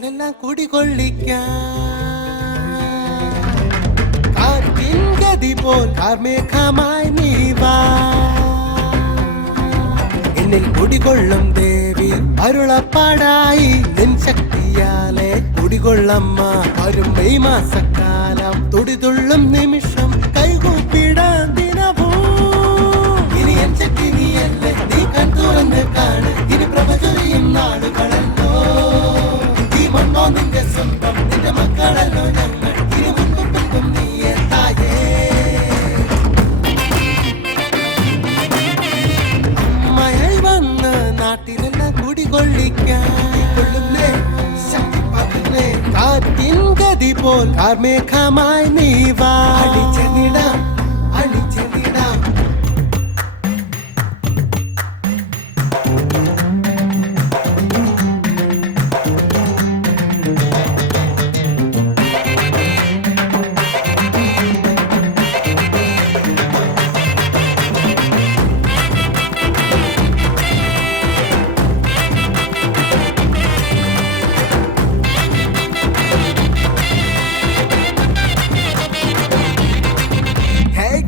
നാട്ടിലെല്ലാം കുടികൊള്ളിക്കാൻ കാറ്റിൻ ഗതി പോൽ കാർമേഘമായി നീ വാ എന്നിൽ കുടികൊള്ളും ദേവി അരുളപ്പാടായി നിൻ ശക്തിയാലെ കുടികൊള്ളമ്മ വരും മെയ് മാസക്കാലം തുടിതുള്ളും നിമിഷം കൈകൂപ്പിടാൻ ദിനവും ഇനി എൻ ശക്തി നീയല്ലേ നീ കണ്ടുവന്ന് കാണ് ഇനി പ്രഭചൊരിയും നാടുകളല്ലോ ഈ മണ്ണോ നിന്റെ സ്വന്തം നിന്റെ മക്കളല്ലോ ഞങ്ങൾ ഇനി മുൻപും നീയേ തായേ അമ്മയായി വന്ന് നാട്ടിലെല്ലാം കുടികൊള്ളിക്കാൻ ശക്തി പകർന്നേ കാറ്റിൻ ഗതി പോൽ കാർമേഘമായി നീ വാ അടിച്ചെന്നിടാം അടിച്ചെന്നിടാം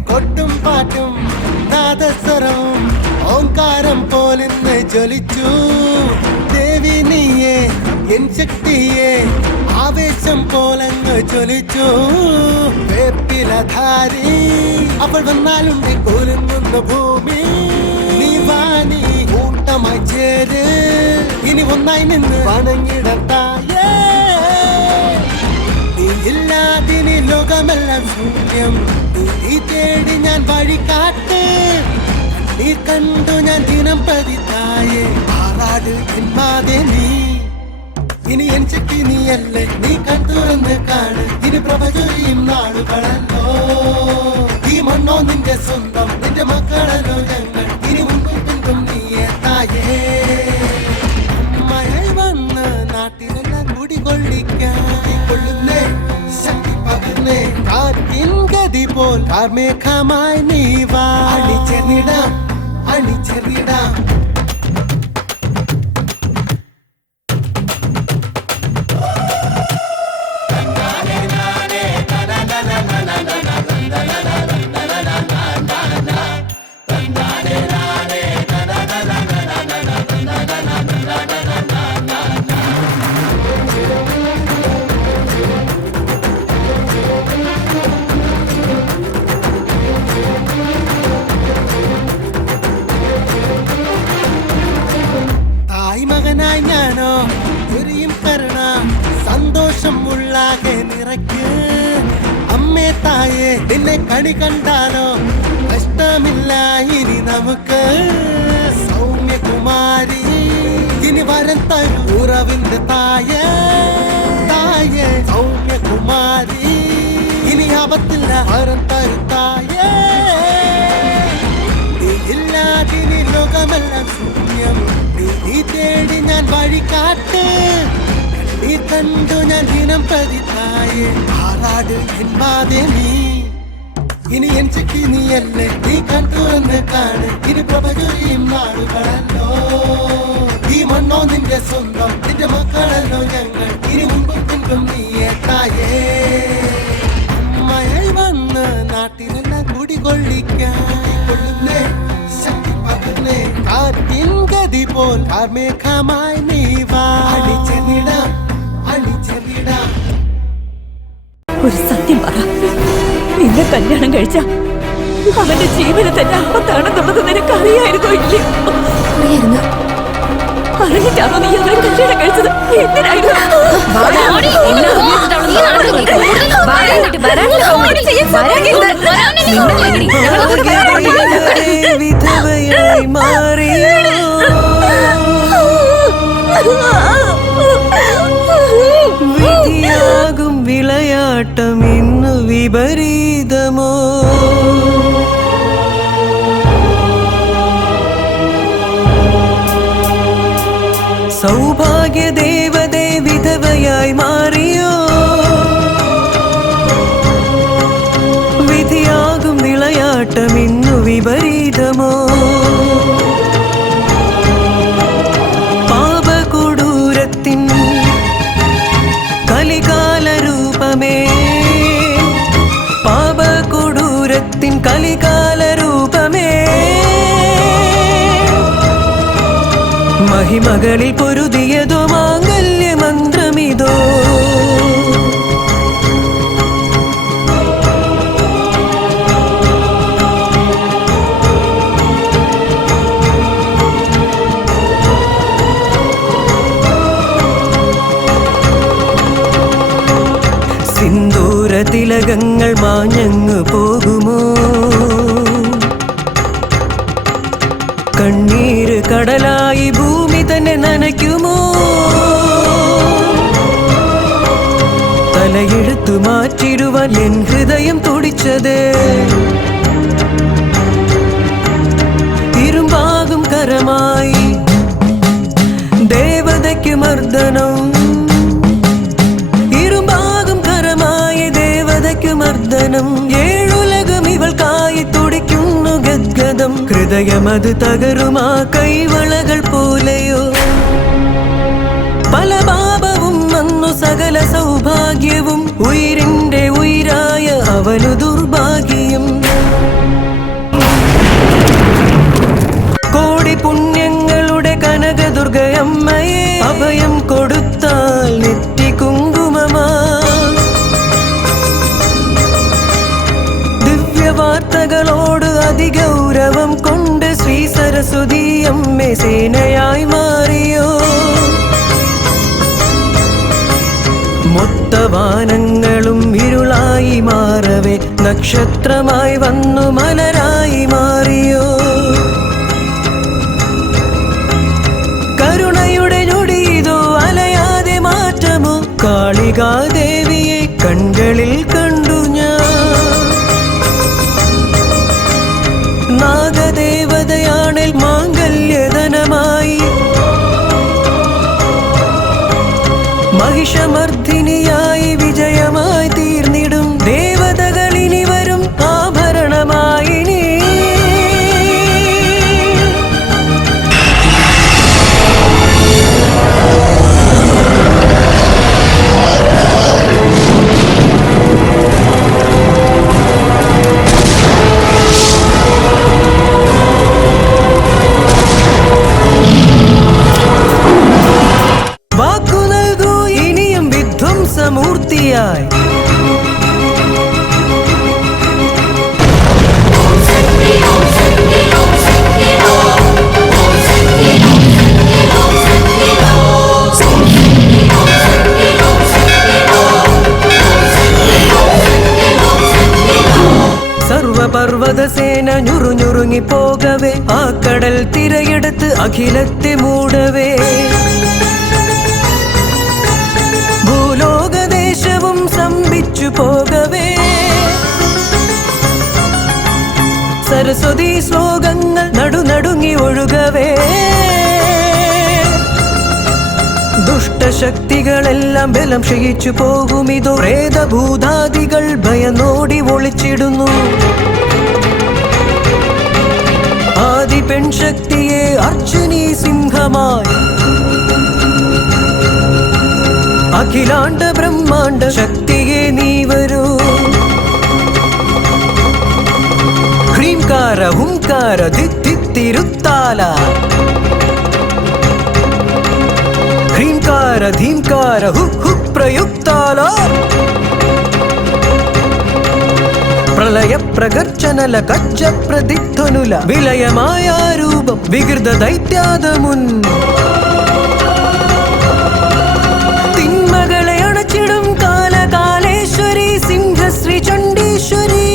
കൊട്ടും പാട്ടും നാദസ്വരവും ഓംകാരം പോലിന്ന് ജ്വലിച്ചു ദേവി നീയെ എൻ ശക്തിയെ ആവേശം പോലങ്ങ് ജ്വലിച്ചു വേപ്പിലധാരി അവൾ വന്നാലുണ്ട് കോലുന്ന ഭൂമി നീ വാണി കൂട്ടമായി ചേര് ഇനി ഒന്നായി നിന്ന് വണങ്ങിടത്തായേ ഇല്ലാതിനി ലോകമെല്ലാം ശൂന്യം നീ തേടി ഞാൻ വഴി കാട്ട് നീ കണ്ടു ഞാൻ ദിനം പതിത്തായേ ആറാട് എന്മാതെ നീ ഇനി എൻ ശക്തി നീയല്ലേ നീ കണ്ടുവന്ന് കാണ് ഇനി പ്രഭചൊരിയും നാടുകളല്ലോ ഈ മണ്ണോ നിന്റെ സ്വന്തം നിന്റെ മക്കളല്ലോ ഞങ്ങൾ ഇനി മുൻപും നീയേ തായേ അമ്മയായി വന്ന് നാട്ടിലെല്ലാം കുടികൊള്ളിക്കാൻ കൊള്ളുന്നേ ശക്തി പകർന്നേ കാറ്റിൻ ഗതി പോൽ കാർമേഘമായി നീ വാ അണിചെന്നിടാം അണിചെന്നിടാം മകനായി ഞാനോ ചെറിയും കരുണ സന്തോഷം ഉള്ളാകെ നിറയ്ക്ക് അമ്മേ തായേ നിന്നെ കണി കണ്ടാലോ കഷ്ടമില്ല ഇനി നമുക്ക് സൗമ്യകുമാരി ഇനി വരം തരൂ ഉറവിന്റെ തായേ തായേ സൗമ്യകുമാരി ഇനി ആപത്തില്ല വരം തരൂ തായേ നീ ഇല്ലാതിനി ലോകമെല്ലാം ശൂന്യം നീ തേടി ഞാൻ വഴി കാട്ട് നീ കണ്ടു ഞാൻ ദിനം പതിത്തായേ ആറാട് എന്മാതെ നീ ഇനി എൻ ശക്തി നീയല്ലേ നീ കണ്ടുവന്ന് കാണ് ഇനി പ്രഭചൊരിയും നാടുകളല്ലോ ഈ മണ്ണോ നിന്റെ സ്വന്തം നിന്റെ മക്കളല്ലോ ഞങ്ങൾ ഇനി മുൻപും നീയേ തായേ അമ്മയായി വന്ന് നാട്ടിലെല്ലാം കുടികൊള്ളിക്കാൻ കൊള്ളുന്നേ ശക്തി പകർന്നേ കാറ്റിൻ ഗതി പോൽ കാർമേഘമായി നീ വാ അണിചെന്നിടാം അണിചെന്നിടാം ഒരു സത്യം പറ നിന്നെ കല്യാണം കഴിച്ച അവന്റെ ജീവന് തന്നെ അപ്പത്താണെന്നുള്ളത് നിനക്ക് അറിയായിരുന്നോ ഇല്ലേ അറിഞ്ഞിട്ടാണോ നീ അവരെ കല്യാണം കഴിച്ചത് എന്തിനായിരുന്നു വിധവയായി മാറിയോ വിധിയാകും വിളയാട്ടം ഇന്നു വിപരീതമോ സൗഭാഗ്യ ദേവതേ വിധവയായി മാറിയോ വിധിയാകും വിളയാട്ടം ഇന്നു വിപരീതമോ പാപകൊടൂരത്തിൻ മഹിമകളിൽ പൊരുതിയതോ മാംഗല്യമന്ത്രമിതോ. സിന്ദൂര തിലകങ്ങൾ മാഞ്ഞങ്ങു പോകുമോ, കണ്ണീര് കടലായി ഭൂമി തന്നെ നനയ്ക്കുമോ, തലയെഴുത്തു മാറ്റിടുവാൻ എൻ ഹൃദയം തുടിച്ചത് ഇരുമ്പാകും കരമായി ദേവതയ്ക്ക് മർദ്ദനം. മർദ്ദനം ഏഴുലകം ഇവൾക്കായി തുടിക്കുന്നു ഗദ്ഗദം. ഹൃദയമത് തകരുമാ കൈവളകൾ പോലെയോ. പല പാപവും വന്നു സകല സൗഭാഗ്യവും ഉയിരിന്റെ ഉയിരായ അവനു ദുർഭാഗ്യം. കോടി പുണ്യങ്ങളുടെ കനകദുർഗയമ്മയെ അഭയം കൊടുത്താൽ നെറ്റി കുങ്കുമമാ. വാർത്തകളോട് അതിഗൗരവം കൊണ്ട് ശ്രീ സരസ്വതി അമ്മേ സേനയായി മാറിയോ. മൊത്തവാനങ്ങളും ഇരുളായി മാറവേ നക്ഷത്രമായി വന്നു മലരായി മാറിയോ. കരുണയുടെ ഞൊടിയതോ അലയാതെ മാറ്റമോ. കാളികാദേവിയെ കൺകളിൽ കണ്ടു ഞാൻ. നാഗദേവതയാണിൽ മാംഗല്യധനമായി മഹിഷമർദ്ദിനിയായി വിജയമായി തീർന്നിടും ദേവതകളിനി വരും ആഭരണമായി നീ. മൂർത്തിയായി സർവപർവ്വതസേന ഞുറുഞ്ഞുറുങ്ങി പോകവേ ആ കടൽ തിരയെടുത്ത് അഖിലത്തെ മൂടവേ. ഭൂലോകദേശവും സംഭിച്ചു പോകവേ സരസ്വതി ശ്ലോകങ്ങൾ നടുനടുങ്ങി ഒഴുകവേ. ദുഷ്ടശക്തികളെല്ലാം ബലം ക്ഷയിച്ചു പോകുമിതോ. പ്രേതഭൂതാദികൾ ഭയന്നോടി ഒളിച്ചിടുന്നു. ആദി പെൺശക്തിയെ അർച്ചനീ സിംഹമായി അഖിലാണ്ട ബ്രഹ്മാണ്ട ശക്തിയെ നീ വരൂ. ഹ്രീംകാര ഹുംകാര ധിത്തിരുത്താല. ഹ്രീംകാര ധീംകാര ഹു ഹു പ്രയുക്താല. പ്രളയ പ്രഗർച്ചനല കജ്ജ പ്രതിധ്വനുല വിലയമായ രൂപം വികൃത ദൈത്യാദമുൻ. തിന്മകളെ അണച്ചിടും കാലകാലേശ്വരി സിംഹശ്രീ ചണ്ഡീശ്വരി.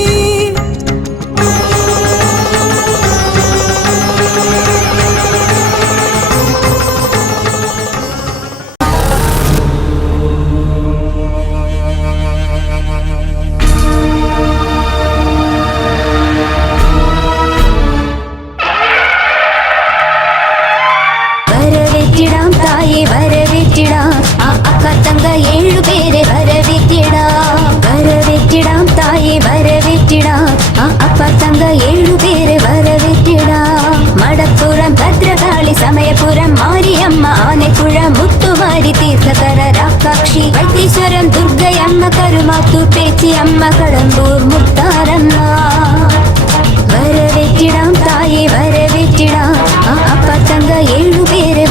സമയപുരം മാരിയമ്മ ആനപ്പുഴ മുത്തുമാരി തീർത്ഥകര രാക്ഷി വൈത്തീശ്വരം ദുർഗയമ്മ കരുമാത്തൂർ പേച്ചിയമ്മ കടമ്പൂർ മുത്താരമ്മ. വരവേറ്റിടാം തായെ വരവേറ്റിടാം ആ അപ്പത്തങ്ക 7 പേര്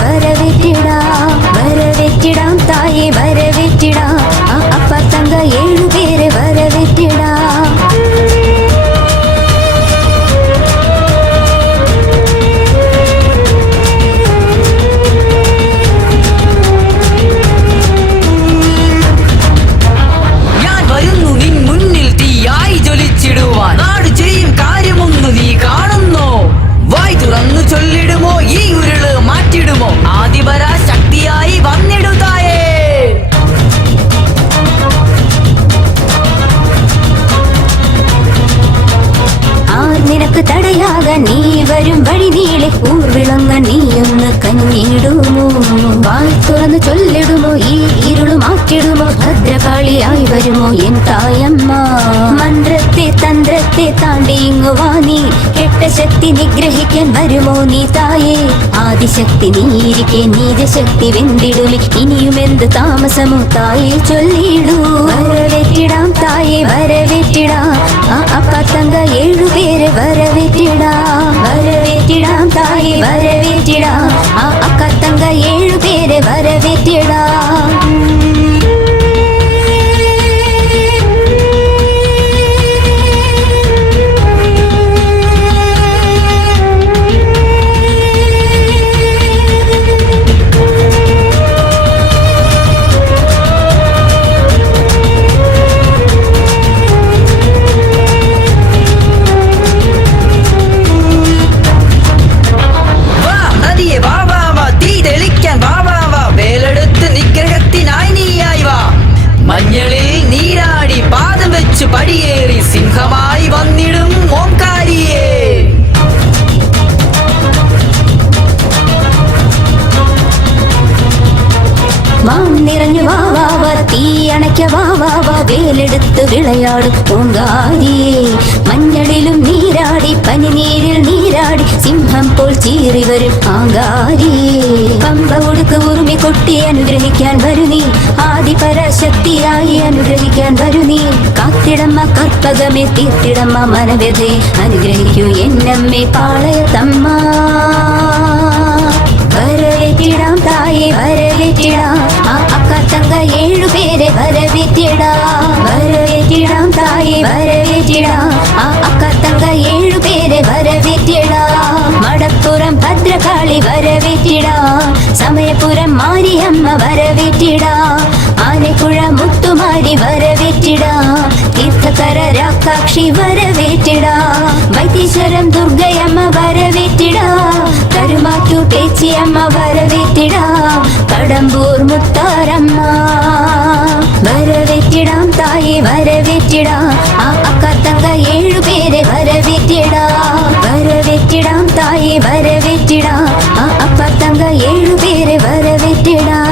പരാശക്തി നിഗ്രഹിക്കാൻ വരുമോ നീ തായേ? ആദിശക്തി നീയിരിക്കെ നീജശക്തി വെന്തിടുമി, ഇനിയുമെന്ത് താമസമോ തായേ ചൊല്ലിടൂ. വരവേറ്റിടാം തായേ വരവേറ്റിടാം, ആ അപ്പത്തങ്ക 7 പേരെ വരവേറ്റിടാം. വരവേറ്റിടാം തായേ വരവേറ്റിടാം, ആ അക്കത്തങ്ക 7 പേരെ വരവേറ്റിടാം. മഞ്ഞളിൽ നീരാടി പാദം വെച്ച് പടിയേറി സിംഹമായി വന്നിടും ഓംകാരിയേ. മാം നിറഞ്ഞു വാവാവ തീ അണയ്ക്ക വാവാവ, വേലെടുത്ത് വിളയാടും പൂങ്കാരിയേ. മഞ്ഞളിലും നീരാടി പനിനീരിൽ നീരാടി സിംഹം പോൽ ചീറി വരും ആങ്കാരിയേ. പമ്പ ഉടുക്ക് ഉറുമി കൊട്ടി അനുഗ്രഹിക്കാൻ വരു നീ, ആദിപരാശക്തിയായി അനുഗ്രഹിക്കാൻ വരു നീ. കാത്തിടമ്മ കർപ്പകമേ തീർത്തിടമ്മ മനവ്യതേ, അനുഗ്രഹിക്കൂ എന്നമ്മേ പാളയത്തമ്മ. വരവേറ്റിടാം തായേ വരവേറ്റിടാം, ആ അക്കത്തങ്ക 7 പേരെ വരവേറ്റിടാം. വരവേറ്റിടാം തായേ വരവേറ്റിടാം, ആ അക്കത്തങ്ക 7 പേരെ വരവേറ്റിടാം. മടപ്പുറം ഭദ്രകാളി വരവേറ്റിടാം, സമയപുരം മാരിയമ്മ വരവേറ്റിടാം. ആനക്കുഴ മുത്തുമാരി വരവേറ്റിടാം, തീർത്ഥകര രാക്കാക്ഷി വരവേറ്റിടാം. വൈത്തീശ്വരം ദുർഗയമ്മ വരവേറ്റിടാം, കരുമാറ്റു പേച്ചിയമ്മ വരവേറ്റിടാം. കടമ്പൂർ മുത്താരമ്മ വരവേറ്റിടാം തായേ വരവേറ്റിടാം, ആ അക്കത്തങ്ക 7 പേരെ വരവേറ്റിടാം. വരവേറ്റിടാം തായേ വരവേറ്റിടാം, ആ അപ്പത്തങ്ക 7 പേരെ വരവേറ്റിടാം.